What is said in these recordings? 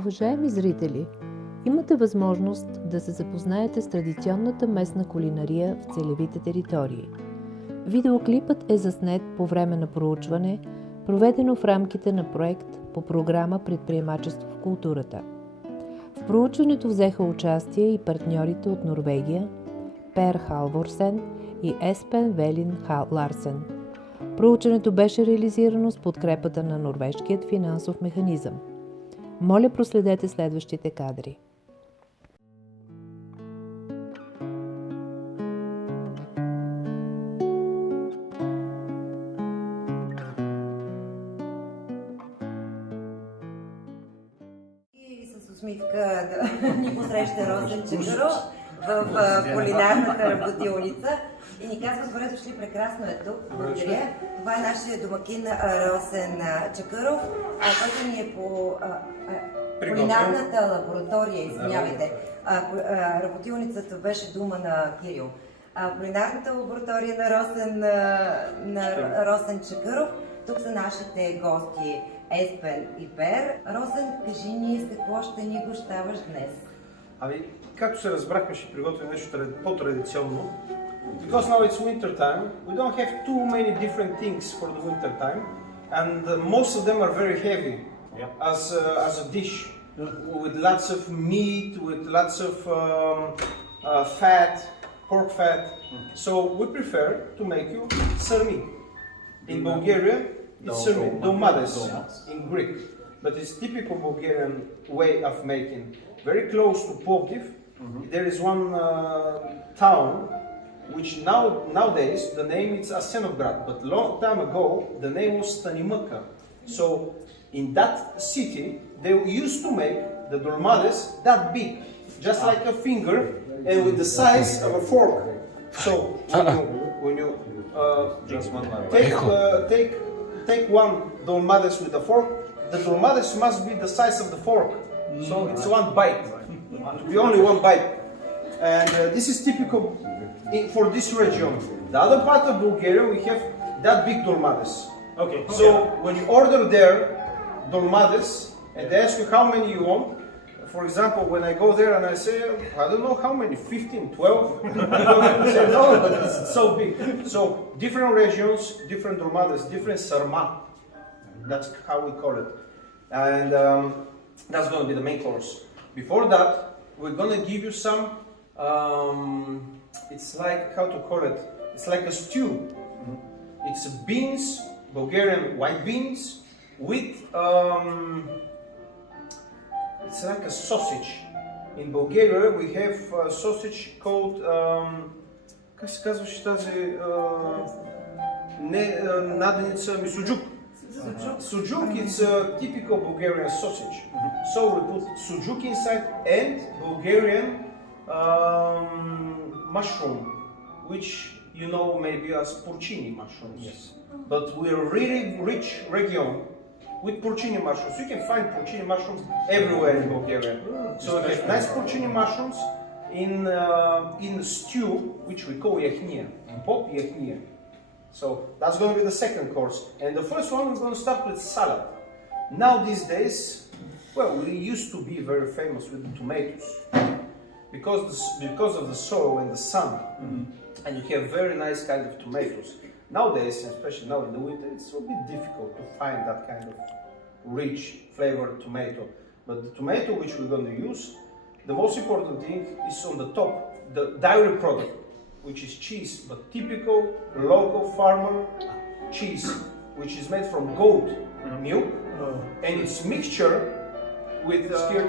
Уважаеми зрители, имате възможност да се запознаете с традиционната местна кулинария в целевите територии. Видеоклипът е заснет по време на проучване, проведено в рамките на проект по Програма Предприемачество в културата. В проучването взеха участие и партньорите от Норвегия, Пер Халворсен и Еспен Велин-Ларсен. Проучването беше реализирано с подкрепата на Норвежкият Финансов Механизъм. Моля, проследете следващите кадри. И с усмивка да ни посреща Росен Чакъров в кулинарната работилница и ни казва: добре дошли, прекрасно е тук, благодаря. Това е нашия домакин Росен Чакъров, който ни е по кулинарната лаборатория, извинявайте. Работилницата беше дума на Кирил. Кулинарната лаборатория на Росен Чакъров. Тук са нашите гости Еспен и Пер. Росен, кажи ни с какво ще ни гощаваш днес? Ами, както се разбрахме, ще приготвим нещо по-традиционно. Because now it's winter time, we don't have too many different things for the winter time, and most of them are very heavy as a dish, with lots of meat, with lots of fat, pork fat. So we prefer to make you sarmi. In Bulgaria, it's sarmi, domades in Greek, but it's typical Bulgarian way of making. Very close to Plovdiv, there is one town which nowadays the name is Asenovgrad, but long time ago the name was Stanimaka. So in that city they used to make the dolmades that big, just like a finger and with the size of a fork. So when you take one dolmades with a fork, the dolmades must be the size of the fork. So it's one bite, to be only one bite. And this is typical for this region. The other part of Bulgaria, we have that big dolmades. Okay. So when you order their dolmades and they ask you how many you want, for example, when I go there and I say, I don't know how many, 15, 12? They say, no, but it's so big. So different regions, different dolmades, different sarma. That's how we call it. And that's going to be the main course. Before that, we're going to give you some, it's like, how to call it? It's like a stew. It's beans, Bulgarian white beans, with, it's like a sausage. In Bulgaria, we have a sausage called, как се казваше тази, наденица, суджук. Sujuk is a typical Bulgarian sausage. So we put sujuk inside and Bulgarian mushroom, which you know maybe as porcini mushrooms. Yes. But we're a really rich region with porcini mushrooms. You can find porcini mushrooms everywhere in Bulgaria. So we have nice porcini mushrooms in stew, which we call yachnia, pop yachnia. So that's going to be the second course. And the first one, we're going to start with salad. Now these days, well, we used to be very famous with the tomatoes because of the soil and the sun. And you have very nice kind of tomatoes. Nowadays, especially now in the winter, it's a bit difficult to find that kind of rich flavored tomato. But the tomato which we're going to use, the most important thing is on the top, the dairy product, which is cheese, but typical local farmer cheese, which is made from goat milk, and it's mixture with skyr.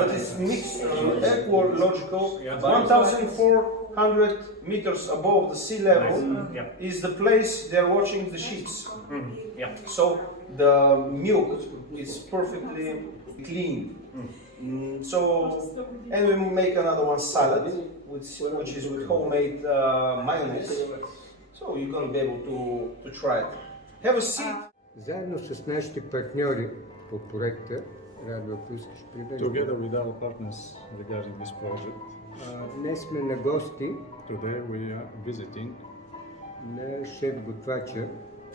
But it's mixed ecological. 1,400 meters above the sea level is the place they're watching the sheep. So the milk is perfectly clean. So, and we make another one salad, which is with homemade mayonnaise. So you're going to be able to try it. Have a seat. Заедно с нашите партньори по проекта, Радо, ако искаш прибегнем. Together with our partners regarding this project, днес сме на гости today we are visiting на шеф-готвача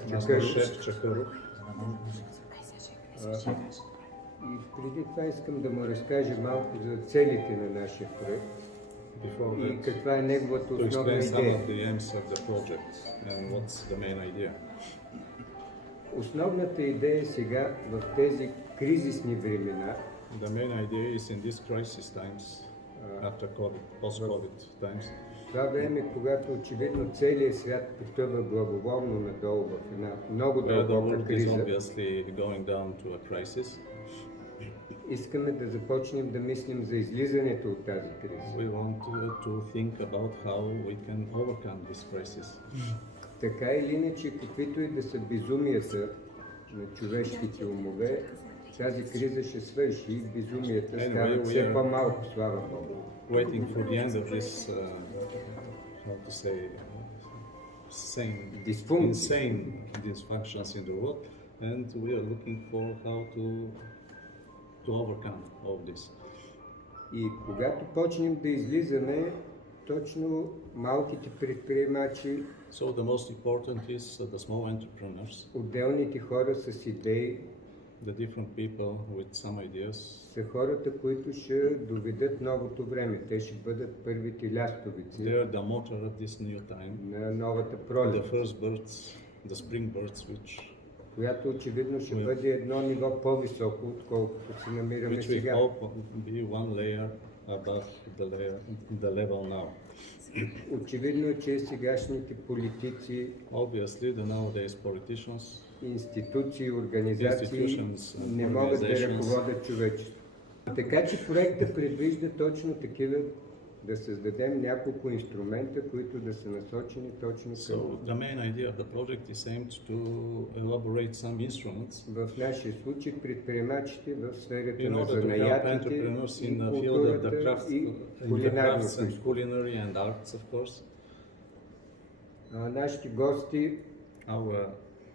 Chef Чакъров. И преди това искам да му разкажа малко за целите на нашия проект и каква е неговата to основна explain some идея. of the aims of the project and what's the main idea. Основната идея сега в тези кризисни времена, The main idea is in these crisis times, after COVID, post-COVID times, това време, когато очевидно целият свят потъва главоломно надолу в една много where the дълбока world is криза, obviously going down to a crisis, искаме да започнем да мислим за излизането от тази криза. we want to think about how we can overcome this crisis. Така или иначе, каквито и да са безумията на човешките умове, тази криза ще свърши и безумията стават все по-малко, слава Богу. Waiting for the end of this, how to say, insane dysfunctions in the world, and we are looking for how to overcome all this. И когато почнем да излизаме, точно малките предприемачи, So the most important is the small entrepreneurs, отделните хора с идеи, the different people with some ideas. са хората, които ще доведат новото време. Те ще бъдат първите лястовици They are the motor at this new time, на новата the пролет, first birds, the spring birds, която очевидно ще бъде едно ниво по-високо, отколкото се намираме which we сега. hope be one layer above the level now. Очевидно е, че сегашните политици, Obviously, the nowadays politicians, институции, организации Institutions, не могат да organizations. ръководят човечеството. Така че проектът предвижда точно такива, да създадем няколко инструмента, които да са насочени точно so към. the main idea of the project is aimed to elaborate some instruments В нашия случай предприемачите в сферата in на order to help занаятите entrepreneurs и in the field of the културата crafts, и in the crafts кулинарното and изкуство. culinary and arts, of course. Нашите гости, Our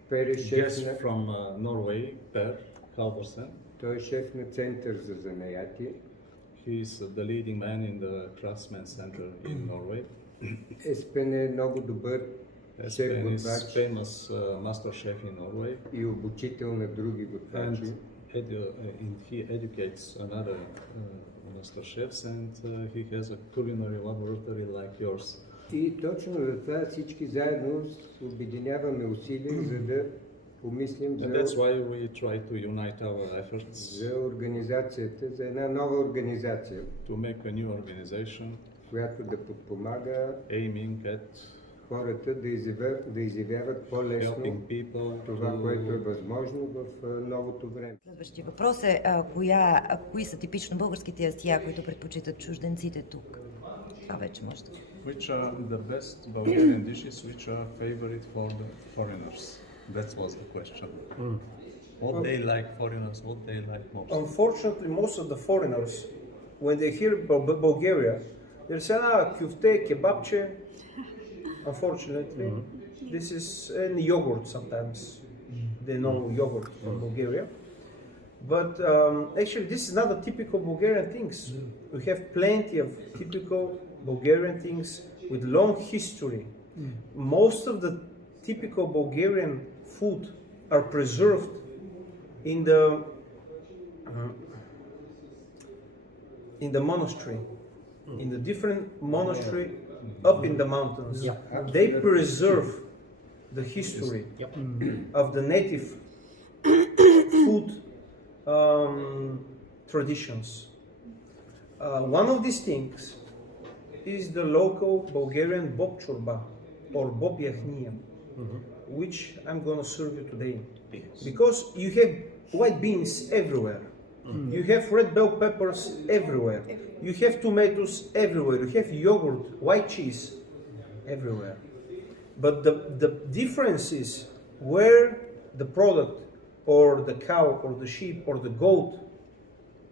Пер е шеф guest на, from Norway, Per Halvorsen, той е шеф на Център за занаяти. he is the leading man in the Craftsman Center in Norway. Еспен е много добър шеф Еспен is готвач famous master chef in Norway, и обучител на други and готвачи. he educates another master chefs, and he has a culinary laboratory like yours. И точно за това всички заедно обединяваме усилия, за да помислим And that's за, why we try to unite our efforts за организацията, за една нова организация, to make a new organization която да подпомага aiming at хората да изявяват по-лесно helping people това, което е to възможно в новото време. Следващия въпрос е кои са типично българските ястия, които предпочитат чужденците тук? Това вече може да... which are the best Bulgarian dishes which are favorite for the foreigners. That was the question. What they like foreigners, what they like most. Unfortunately, most of the foreigners, when they hear Bulgaria, they say, kyufte, kebabche. Unfortunately, this is and yogurt sometimes. They know yogurt from Bulgaria. But actually, this is not the typical Bulgarian things. We have plenty of typical Bulgarian things with long history. Most of the typical Bulgarian food are preserved in the monastery, in the different monastery up in the mountains. They preserve the history of the native food traditions. One of these things is the local Bulgarian bob chorba or bob yachnia, which I'm going to serve you today. Because you have white beans everywhere, you have red bell peppers everywhere, you have tomatoes everywhere, you have yogurt, white cheese everywhere. But the difference is where the product or the cow or the sheep or the goat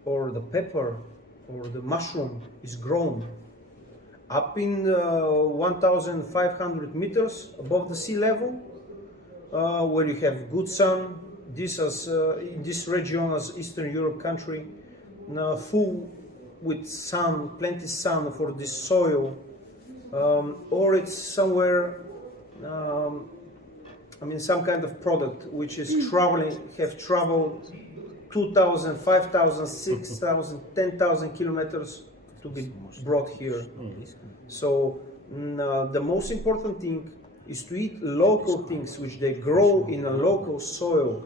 or the pepper or the mushroom is grown. Up in 1,500 meters above the sea level, where you have good sun, in this region as Eastern Europe country, full with sun, plenty sun for this soil, or it's somewhere, some kind of product which is traveled 2,000, 5,000, 6,000, 10,000 kilometers to be brought here. So the most important thing is to eat local things which they grow in a local soil.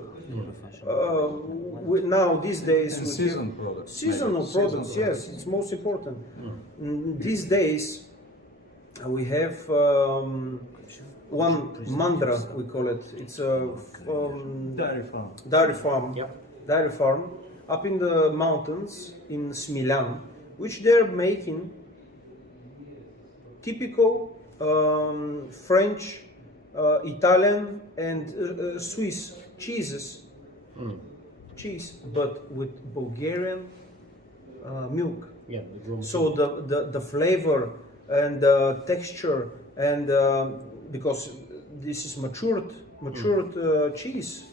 Now these days seasonal products, yes, it's most important. These days we have one mandra, we call it. It's a dairy farm up in the mountains in Smilan, which they're making typical French, Italian and Swiss cheeses. Cheese, but with Bulgarian milk. Yeah, so the flavor and the texture and because this is matured cheese,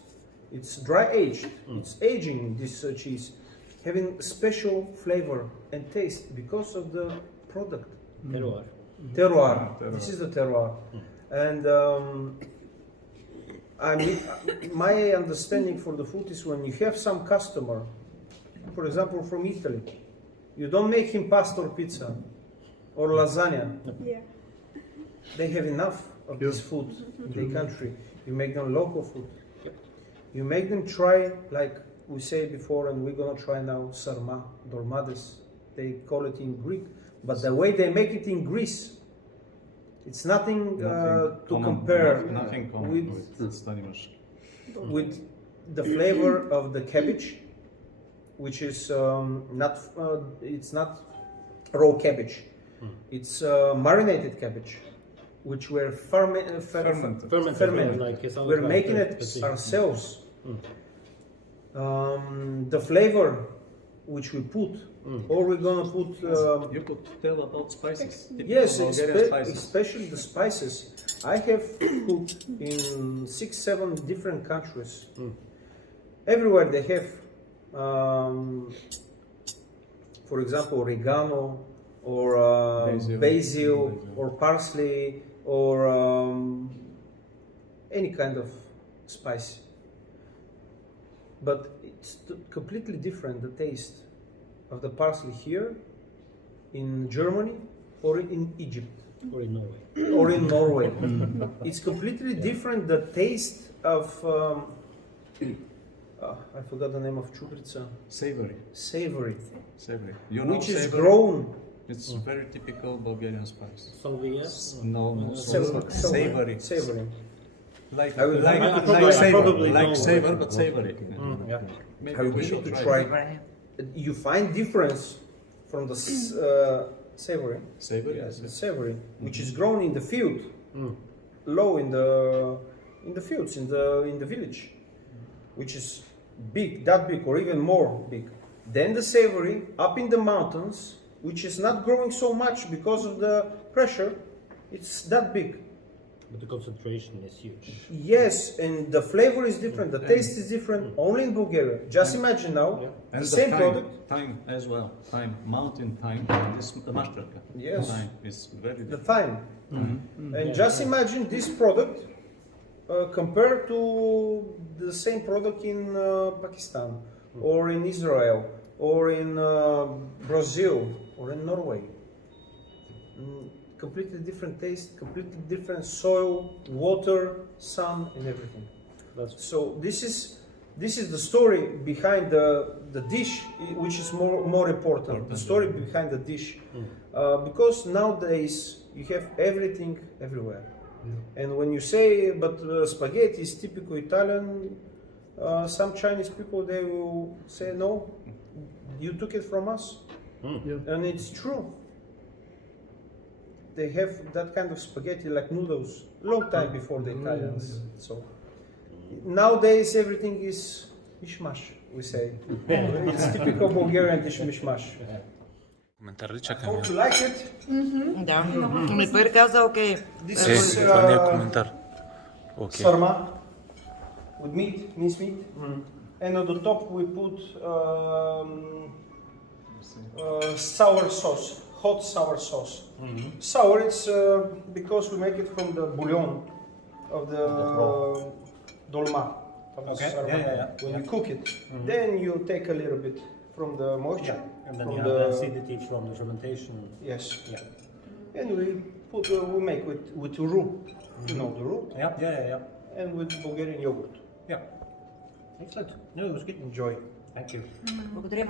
it's dry aged. It's aging, this cheese, having special flavor and taste because of the product. Terroir. This is the terroir. And my understanding for the food is when you have some customer, for example from Italy, you don't make him pasta or pizza or lasagna. Yeah. They have enough of this food in their country. You make them local food. You make them try, like we said before, and we're gonna try now, sarma, dolmades. They call it in Greek, but the way they make it in Greece, it's nothing to compare with the flavor of the cabbage, which is it's not raw cabbage. It's marinated cabbage, which were fermented. Like We're making it ourselves. The flavor which we put, or we're gonna put. You could tell about spices. Yes, Spices. especially the spices. I have cooked in 6-7 different countries. Everywhere they have, for example, oregano or basil or parsley or any kind of spice. But it's completely different, the taste of the parsley here in Germany or in Egypt. Or in Norway. Or in Norway. It's completely different, the taste of, I forgot the name of chubrica. Savory. You know, Which is savory? grown. It's very typical Bulgarian spice. Salvia? No, Savory. Like I will- like savor, but savory. Maybe I we will should need to try. try. You find difference from the savory. Savory, Yes, yes. the savory, which is grown in the field, low in the fields, in the village, which is big, that big, or even more big. Then the savory up in the mountains, which is not growing so much because of the pressure. It's that big. But the concentration is huge. Yes, and the flavor is different. The taste is different. Only in Bulgaria. Just imagine now And the same product. Time as well. Mountain thyme. This the mashtarka. Yes. Thyme is very The different. thyme. And just imagine this product compared to the same product in Pakistan or in Israel or in Brazil or in Norway. Completely different taste, completely different soil, water, sun, and everything. So this is the story behind the dish, which is more important. The story behind the dish, because nowadays you have everything everywhere. And when you say, but spaghetti is typical Italian, some Chinese people, they will say, no, you took it from us. And it's true. They have that kind of spaghetti like noodles long time before the Italians. So nowadays everything is mishmash, we say. It's typical Bulgarian dish, mishmash. Коментар ли чакаме? Hope you like it. Да. Ми Пер каза, окей. This is Това не е коментар. Окей. sarma with meat, minced meat. And on the top we put sour sauce, hot sour sauce. Sour, it's because we make it from the bouillon of the dolma. Okay. When you cook it, then you take a little bit from the moisture. And then from you have the acidity from the fermentation. Yes. Yeah. And we make with roux. You know the roux. Yeah. And with Bulgarian yogurt. Yeah. Excellent. No, it was good. Enjoy. Thank you. Благодаря.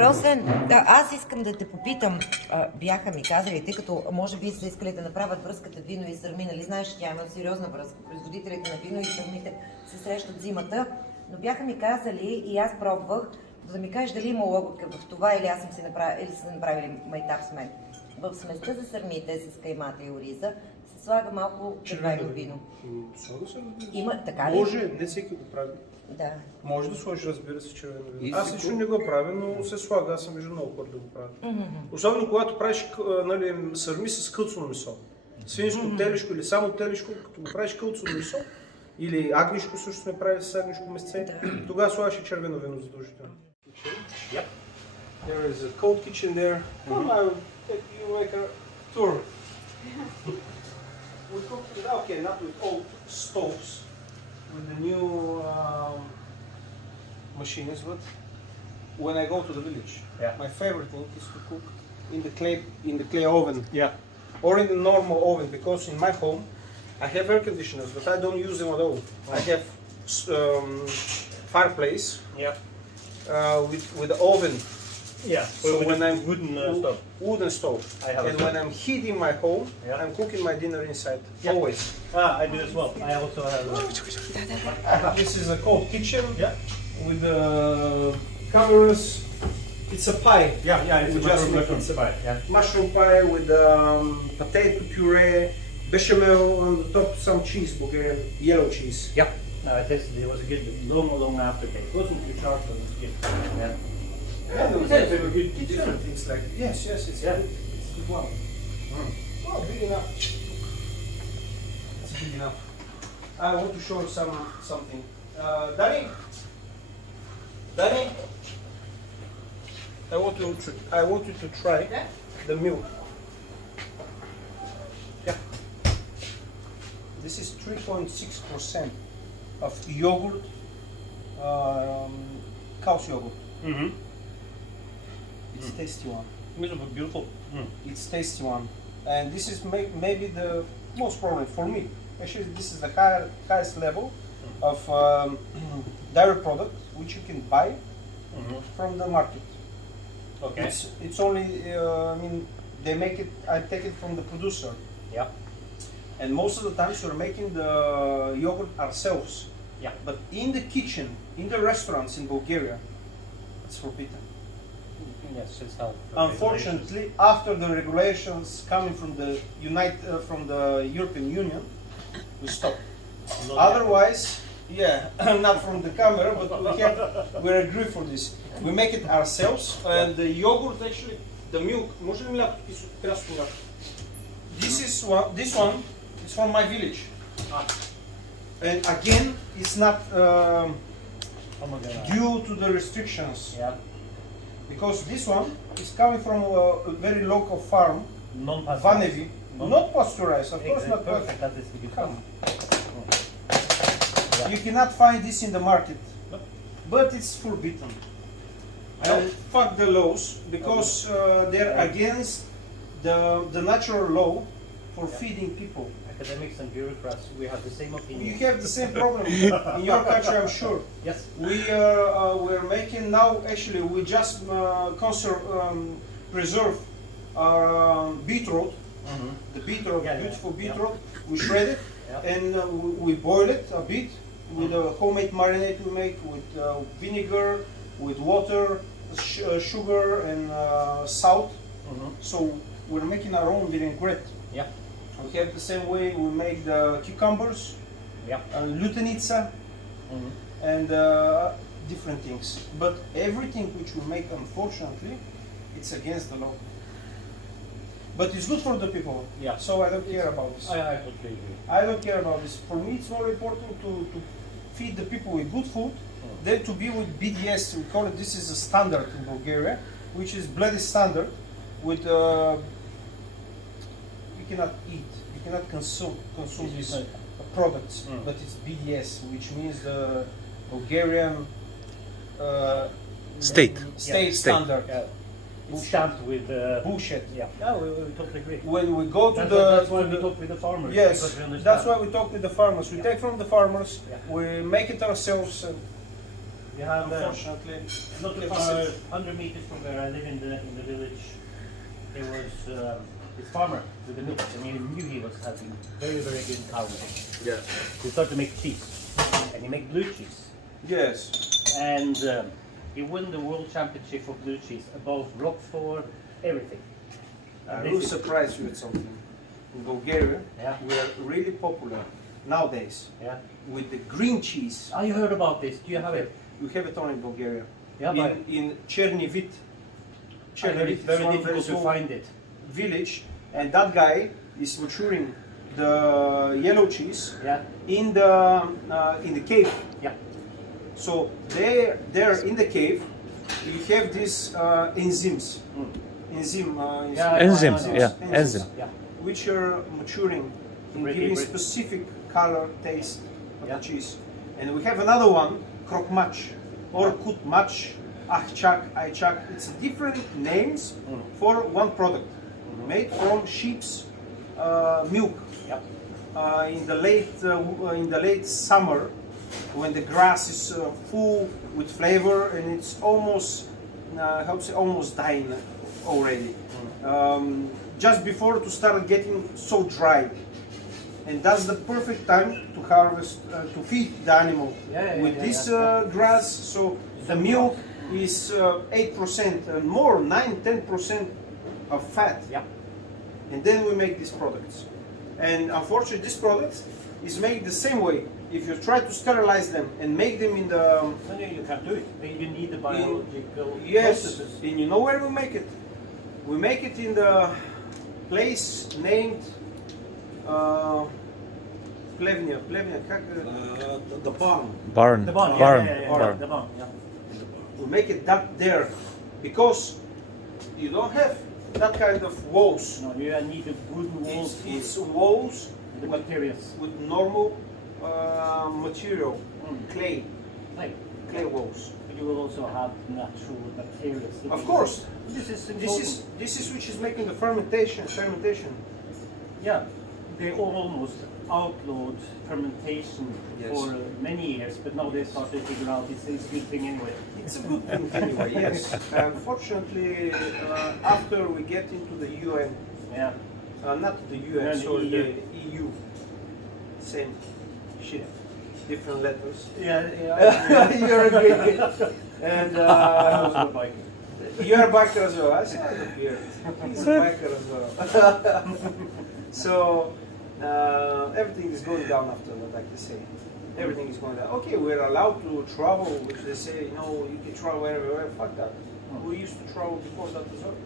Росен, аз искам да те попитам, бяха ми казали, тъй като може би са искали да направят връзката вино и сърми, нали знаеш, че тя има сериозна връзка. Производителите на вино и сърмите се срещат зимата, но бяха ми казали и аз пробвах, да ми кажеш дали има логика в това или аз съм си направили, или са направили майтап с мен. В сместа за сърмите с каймата и ориза се слага малко червено вино. Има, така ли? Може, не всеки го прави. Да. Може да сложиш, разбира се, червено вино. Аз лично не го правя, но се слага, аз съм виждал много хора да го правят. Особено когато правиш сърми с кълцоно месо. Свинско телешко или само телешко, като го правиш кълцоно месо, или агнишко също сме правили с агнишко месце, тогава слагаш и червено вино задължително. Yep. There is a cold kitchen there. Come, I will take you like a tour. We cook it, okay, not with old stoves, with the new machines, but when I go to the village, my favorite thing is to cook in the clay oven. Yeah. Or in the normal oven, because in my home I have air conditioners, but I don't use them at all. I have fireplace with the oven. Yeah. So when I'm wooden stove. and when I'm heating my home, I'm cooking my dinner inside. Always. I do as well. I also have. This is a cold kitchen with cameras. It's a pie. It's We a just make mushroom pie. Yeah. mushroom pie with potato puree, bechamel on the top, some cheese, Bulgarian yellow cheese. Yeah. No, I tasted it. It was a good, long aftertaste. It wasn't too sharp, but it was good. Yeah. They were good, different things like yes, it's good. It's a good one. Oh, big enough. It's big enough. I want to show you something. Danny, I want you to try the milk. Yeah. This is 3.6% of yogurt, cow's yogurt. It's tasty one. Beautiful. It's tasty one, and this is maybe the most problem for me. Actually, this is the highest level of dairy product which you can buy from the market. Okay. It's only they make it. I take it from the producer. Yeah. And most of the times we're making the yogurt ourselves. Yeah. But in the kitchen, in the restaurants in Bulgaria, it's forbidden. Yes, it's health. Unfortunately, after the regulations coming from the European Union, we stop. Otherwise, not from the camera, but we agree for this. We make it ourselves, and the yogurt actually, the milk. This one is from my village, and again, it's not due to the restrictions. Yeah. Because this one is coming from a very local farm, Vanevi, not pasteurized, of course not perfect. That is the good Come. Yeah. You cannot find this in the market, but it's forbidden. Fuck the laws, because they're against the natural law for feeding people. Academics and bureaucrats, we have the same opinion. You have the same problem in your country, I'm sure. Yes. We're making now. Actually, we just preserve our beetroot. The beetroot, beautiful beetroot. We shred it and we boil it a bit with a homemade marinade we make with vinegar, with water, sugar, and salt. So we're making our own vinaigrette. Yeah. We have the same way we make the cucumbers, lutenica, and different things. But everything which we make, unfortunately, it's against the law. But it's good for the people. Yeah. So I don't care about this. I totally agree. I don't care about this. For me, it's more important to feed the people with good food than to be with BDS. We call it. This is a standard in Bulgaria, which is bloody standard. With you cannot eat, you cannot consume these products. But it's BDS, which means the Bulgarian State. standard. It's stamped with Bullshit. Yeah, we totally agree. When we go to That's why we talk with the farmers. yes, because we understand. that's why we talk with the farmers. We take from the farmers, Yeah. we make it ourselves, and We have unfortunately, not like far, I said, 100 meters from where I live in the village. There was this farmer with the milk, and he knew he was having very good cow milk. yeah. He started to make cheese, and he made blue cheese. Yes. And he won the world championship for blue cheese above Roquefort, everything. I will surprise you with something. In Bulgaria, Yeah. we are really popular nowadays Yeah. with the green cheese. Oh, you heard about this? Do you have it? We have it only in Bulgaria. Yeah, but In Chernivit. I heard it's very one difficult to small find it. village, and that guy is maturing the yellow cheese Yeah. in the cave. Yeah. So there in the cave, you have these enzymes. Enzyme. Enzymes, I know. yeah, enzyme. Yeah. Which are maturing and Break it, giving break it. specific color, taste of Yeah. the cheese. And we have another one, krokmach or kutmach, ahchak, aichak. It's different names for one product, made from sheep's milk. Yeah. In the late summer, when the grass is full with flavor and it's almost, how to say, almost dying already. Just before to start getting so dry. And that's the perfect time to harvest, to feed the animal with this grass. So the milk is 8% and more, 9-10% of fat. Yeah. And then we make these products. And unfortunately, these products is made the same way. If you try to sterilize them and make them in the No, you can't do it. You need the biological yes, processes. and you know where we make it? We make it in the place named Plevnia. Как? The barn. Barn. The barn. Barn. Yeah. Barn. The barn. Yeah. We make it that there because you don't have that kind of walls. No, you need the wooden walls. It's walls The materials. with normal material, clay Like, walls. but you will also have natural materials. Of course, This is important. this is which is making the fermentation. Yeah, they almost outlawed fermentation Yes. for many years, but now they started to figure out it's a good thing anyway. It's a good thing anyway, yes. Unfortunately, after we get into the UN, Yeah. not the UN, And sorry, EU. the EU, same shit, different letters. Yeah. You're a great and I'm also a biker. you're a biker as well. I saw the beard. He's a biker as well. So everything is going down after that, like they say. Everything is going down. Okay, we're allowed to travel, which they say, you know, you can travel wherever. Fuck that. We used to travel before that as well.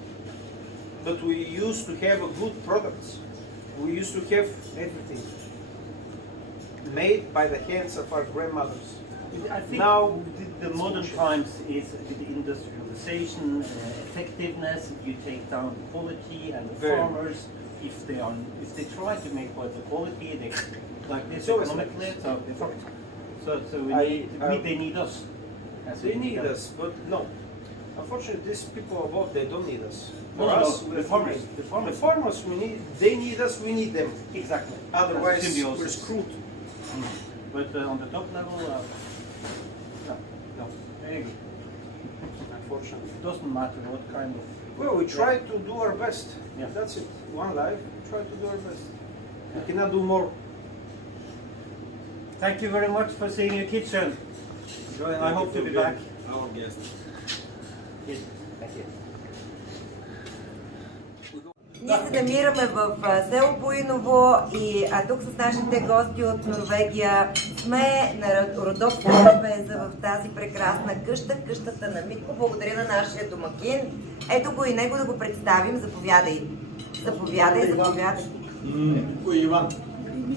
But we used to have a good products. We used to have everything made by the hands of our grandmothers. I think Now, the modern times is the industrialization, effectiveness. You take down the quality, and the Very farmers, if they try to make the quality, they like this It's always economically, like so they fuck it. So they need us. As They we need them. us, but no. Unfortunately, these people above, they don't need us. No, For no, us, the we're farmers, free. the farmers. The farmers, they need us, we need them. Exactly. Otherwise, That's symbiosis. we're screwed. But on the top level, no, I agree. Unfortunately. It doesn't matter what kind of. Well, we try to do our best. Yeah. That's it. One life, we try to do our best. We cannot do more. Thank you very much for seeing your kitchen. I hope to be back. Our guest. Yes, thank you. Ние се намираме в село Буиново и тук с нашите гости от Норвегия сме на родопска трапеза в тази прекрасна къща, къщата на Митко. Благодаря на нашия домакин. Ето го и него да го представим. Заповядай. Заповядай. Иван.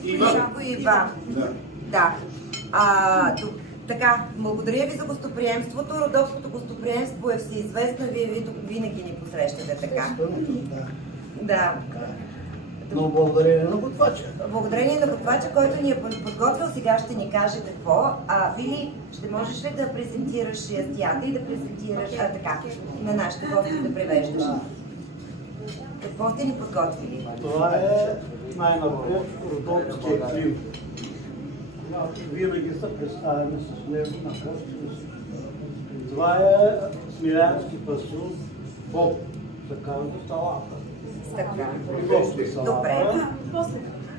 Митко и Иван. Да. Така, благодаря ви за гостоприемството. Родопското гостоприемство е всеизвестно. Вие тук винаги ни посрещате така. Да. Но благодарение на готвача. Благодарение на готвача, който ни е подготвил, сега ще ни каже какво. Вили, ще можеш ли да презентираш ястията и да презентираш така на нашите гости да превеждаш? Какво сте ни подготвили? Това е най-напред родопския клип. Винаги се представяме с него на гости. Това е смилянски пасул, боб, така за салата. Така. Родопска салата. Добре.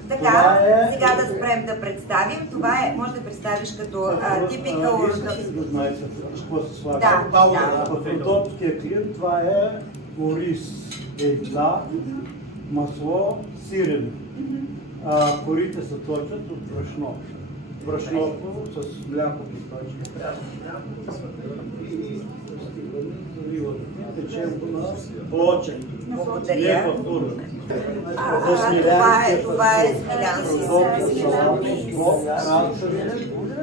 Така, сега да спрем да представим. Това е, може да представиш като типикал родопски. Знаете какво се слага? Да. В родопския клип това е ориз, яйца, масло, сирене. Корите се точат от брашно. Брашното с млякото точка. И печем го на плочен. Благодаря. Това е смилянски.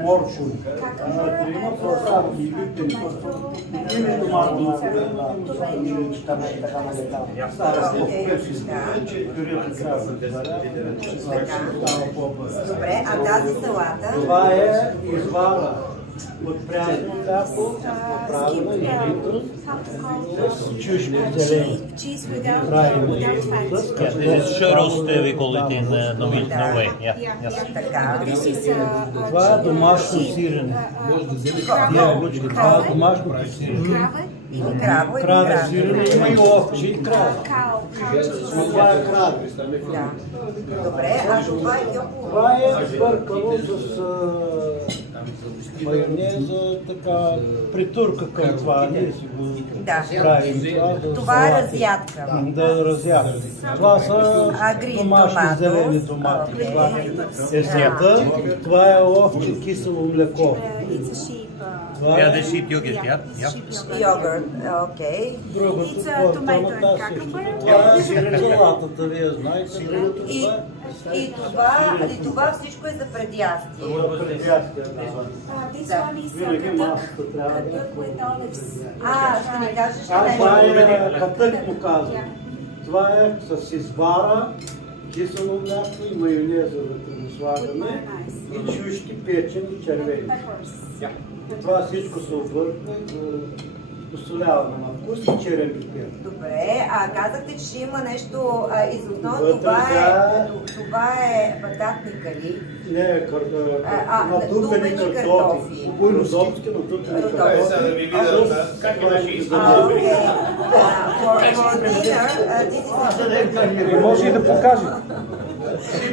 Моршун. Има по-стари и липтени. Името малко Добре, а тази салата? Това е извара от прясно мляко, направена и литър с чушки зелени. This is churros, we call it in Norway. Това е домашно сирене. Това е домашното сирене. Краве сирене, има и овче и краве. Това е краве. Добре, а това е йоко? Това е сбъркано с майонеза, така, притурка към това. Ние си го правим. Това е разядка. Да, разядка. Това са домашни зелени томати. Това е есета. Това е овче кисело млеко. Yeah, the sheep yogurt, yeah. Йогурт, окей. Другото, това е сиренцелатата, вие знаете, сиренето това е. И това всичко е за предястие. Винаги масата трябва да е. Ще ни кажеш Това е катък му казвам. Това е с извара, кисело мляко и майонеза вътре го слагаме и чушки, печени, червени. Това всичко се обвърква за посоляване на вкус и черен пипер. Добре, казахте, че ще има нещо изосновно. Това е бататни кали. Не, надупени картофи. Родопски надупени картофи. Сега да ви видя как имаше Не може и да покаже.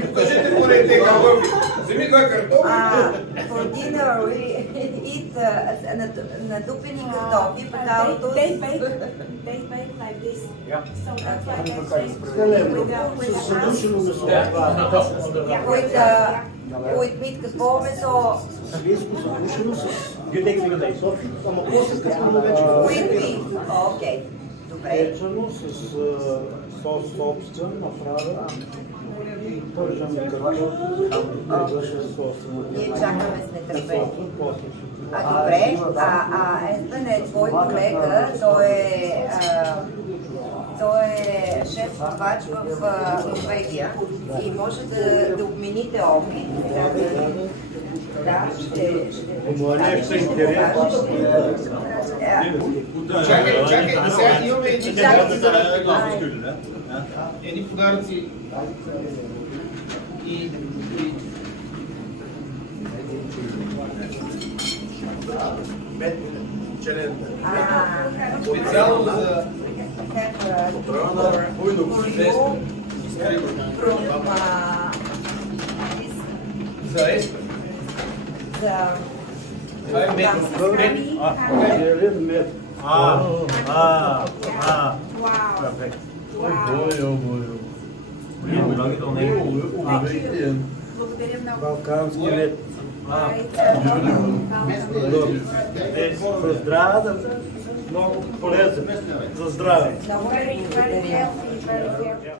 Покажете го те картофи. Вземи кой картофи. For dinner we eat надупени картофи, поталото. They bake like this. So that's why With meat, какво месо? Свинско задушено с... With meat. Окей. Добре. Печено с сос собствен, направен и пържен картофи, да завърши собствено. Ние чакаме с нетърпение. Добре, Еспен е твой колега, той е шеф-готвач в Норвегия и може да обмените опит. Да, ще Чакай, сега имаме едни подаръци и специално за за Еспен. Това е мед. Зелен мед. Perfect. Благодаря много. Балкански мед. За здраве, много полезен. За здраве. Very healthy, very healthy.